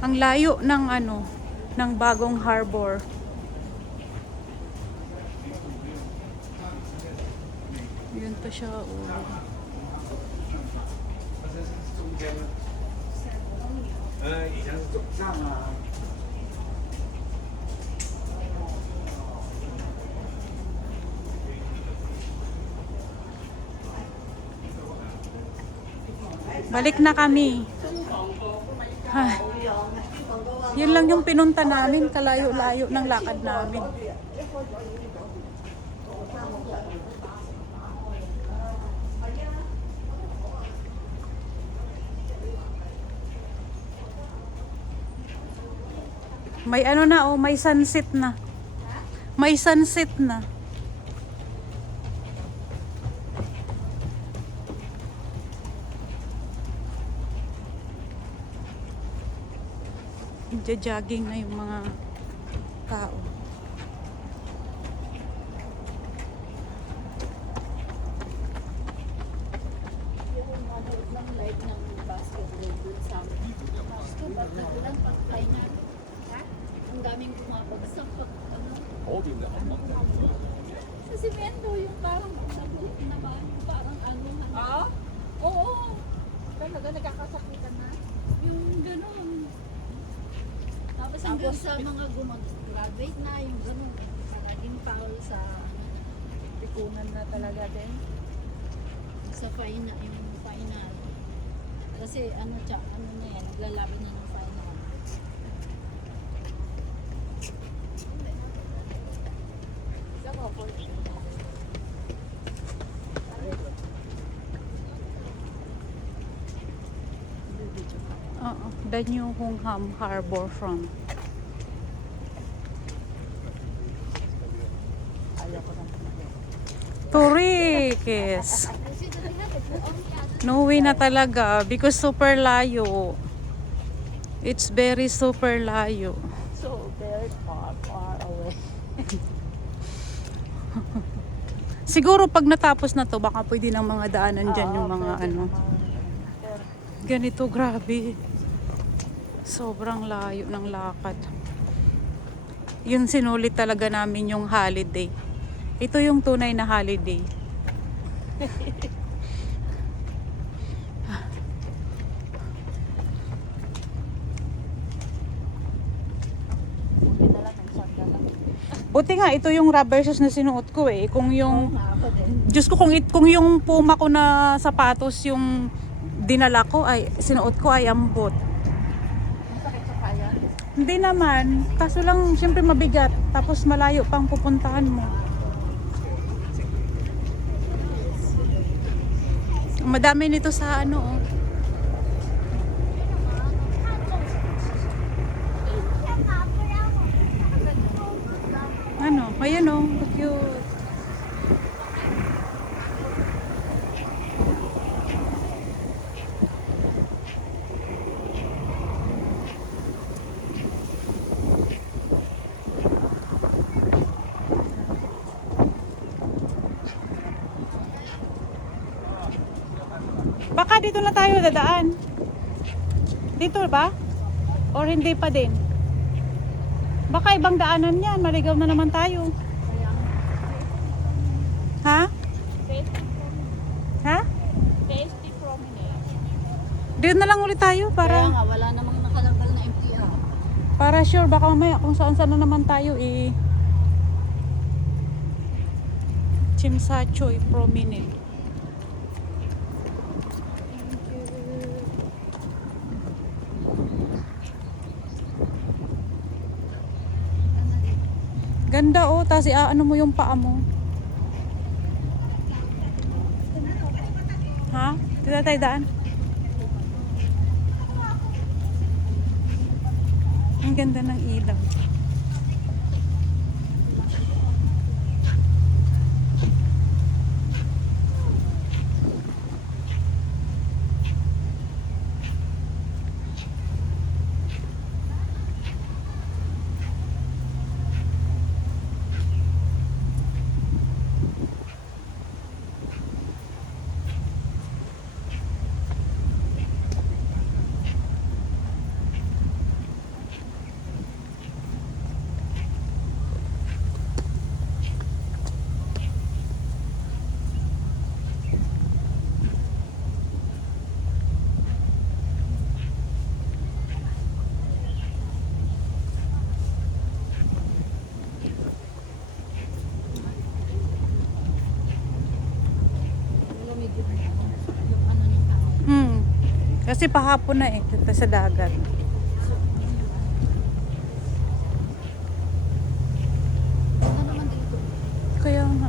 Ang layo ng ano, ng bagong harbor. Yun pa siya, oh. Balik na kami. Ay, yun lang yung pinunta namin, kalayo-layo ng lakad namin. May ano na, oh, may sunset na. May sunset na. Jogging na yung mga tao. Yung ano ng light ng basketball dun sa amin. Basketball na lang pag-fly na. Ha? Ang daming bumabagsak pag ano. Sa simento yung parang nabulit na ba? Yung parang ano. Ah? Oo. Talaga nagkakasakitan na. Yung gano'n. Tapos hanggang sa mga gumag-graduate na yung gano'n. Naging foul sa Pikunan na talaga din. sa final, yung final. Kasi ano na yan, naglalaban na ng final. Saka po. The new Hung Ham Harbor front. Ayaw ko nang Turikis. No way na talaga because super layo. It's very super layo. so very far away. Siguro pag natapos na to, baka pwede ng mga daanan dyan yung mga ano. Ganito, grabe. Sobrang layo ng lakad. Yun sinulit talaga namin yung holiday. Ito yung tunay na holiday. Buti na lang, nagsanda lang. Buti nga, ito yung rubber shoes na sinuot ko eh. Kung yung, Ako din. Diyos ko, kung yung puma ko na sapatos yung dinala ko ay, sinuot ko ay ambot. Masakit sa kaya. Hindi naman. Kaso lang, syempre mabigat. Tapos malayo pang pupuntahan mo. Madami nito sa ano, oh. Ano? Ayan, oh. Cute. Baka dito na tayo dadaan. Dito ba? Or hindi pa din? Baka ibang daanan yan. Maligaw na naman tayo. Ha? Ha? Tasty promenade. Dito na lang ulit tayo Kaya para nga, wala namang nakalanggal na MTR. para sure baka mamaya kung saan na naman tayo eh. Chimsachoy Promenade. Ganda oh, tapos ano mo yung paa mo. Ha? Dito tayo daan. Ang ganda ng ilaw. Kasi pahapon na eh, dito sa dagat. Ano naman dito? Kaya nga.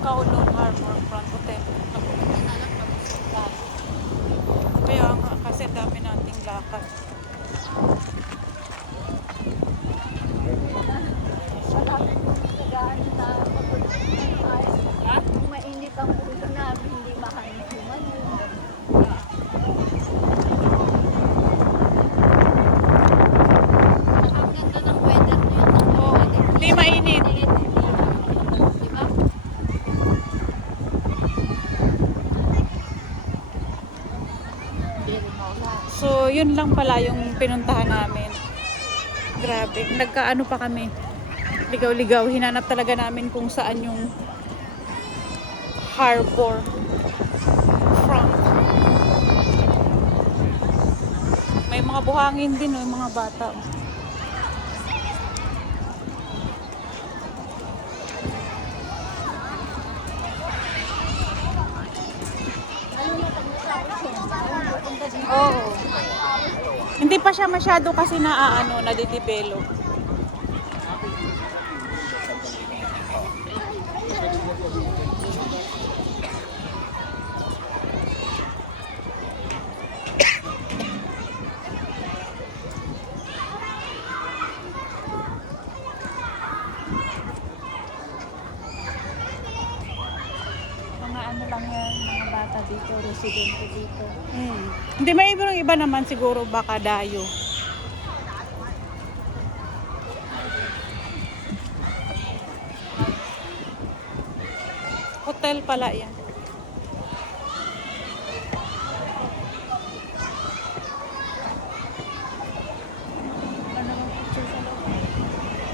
Kowloon Harbor Front Hotel. Kaya nga, kasi dami nating lakad. Malapit yung nagdaan na kung mainit ang ulo namin, hindi makain yung ang ganda ng weather ngayon. Oo, hindi mainit. Diba? So, yun lang pala yung pinuntahan namin. Grabe. Nagkaano pa kami. Ligaw-ligaw. Hinanap talaga namin kung saan yung harbor front. May mga buhangin din, oh, yung mga bata. Oh. Oo. Hindi pa siya masyado kasi nadidevelop. Mga ano lang yan, mga bata dito, residente dito. Hindi, may iba naman siguro baka dayo. Hotel pala yan.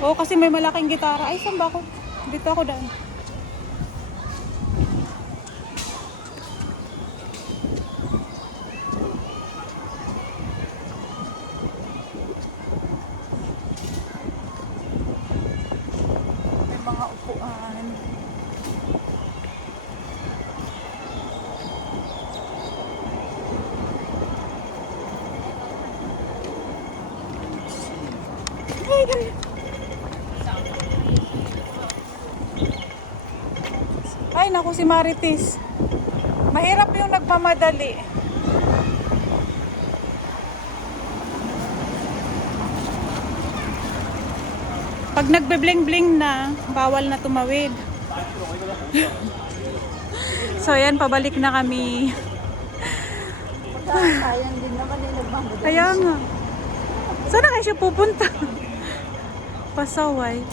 Oo, kasi may malaking gitara. Ay, saan ba ako? Dito ako daan. May mga upuan. Ay, naku si Marites. Mahirap yung nagmamadali. Pag nagbe-bling-bling na, bawal na tumawid. So, ayan, pabalik na kami. Sayang din naman yung nagmamadali. Kaya nga. Saan na kayo siya pupunta? Pasaway.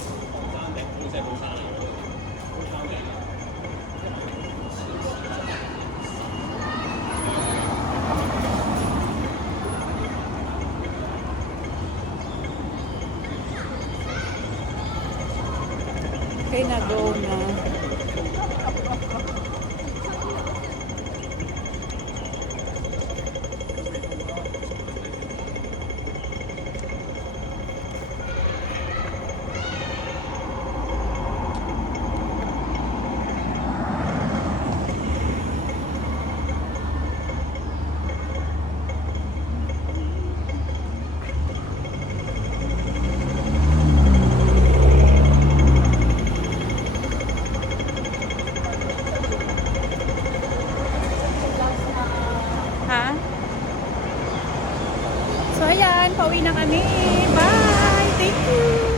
Okay na, go na. Ha? So, ayan. Pauwi na kami. Bye! Thank you!